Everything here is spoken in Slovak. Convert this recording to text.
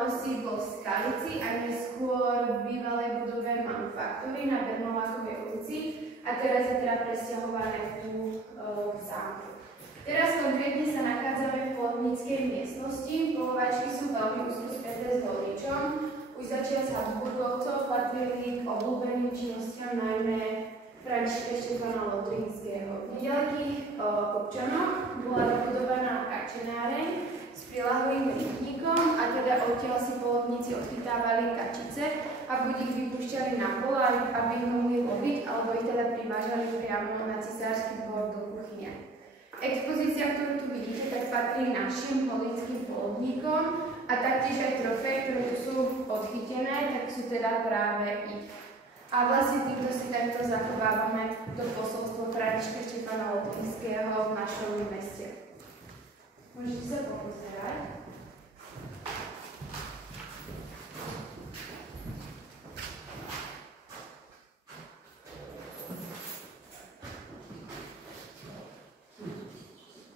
znalosti bol v Skalici a neskôr v bývalej budove Manufaktúry na Bernolákovej ulici a teraz je teda presťahované tu v zámku. Teraz konkrétne sa nachádzame v porodníckej miestnosti. Pohováčky sú veľmi úzko späté s Dolničom. Už začiat sa Habsburgovcov patrili k obľúbeným činnostiam najmä Františka Štefana Lotrinského. V nedalekých Kopčanoch bola vybudovaná kačenáreň s priľahlým rybníkom a teda odtiaľ si polotníci odchytávali kačice a buď ich vypúšťali na pola, aby ich mohli loviť, alebo ich teda privážali priamo na cisársky dvor do kuchyne. Expozícia, ktorú tu vidíte, tak patrí našim holickým polotníkom a taktiež aj trofeje, ktoré tu sú odchytené, tak sú teda práve ich. A vlastne týmto si takto zachovávame to posolstvo Františka Štefana Lotrinského v našom meste. Môžete sa popozerať.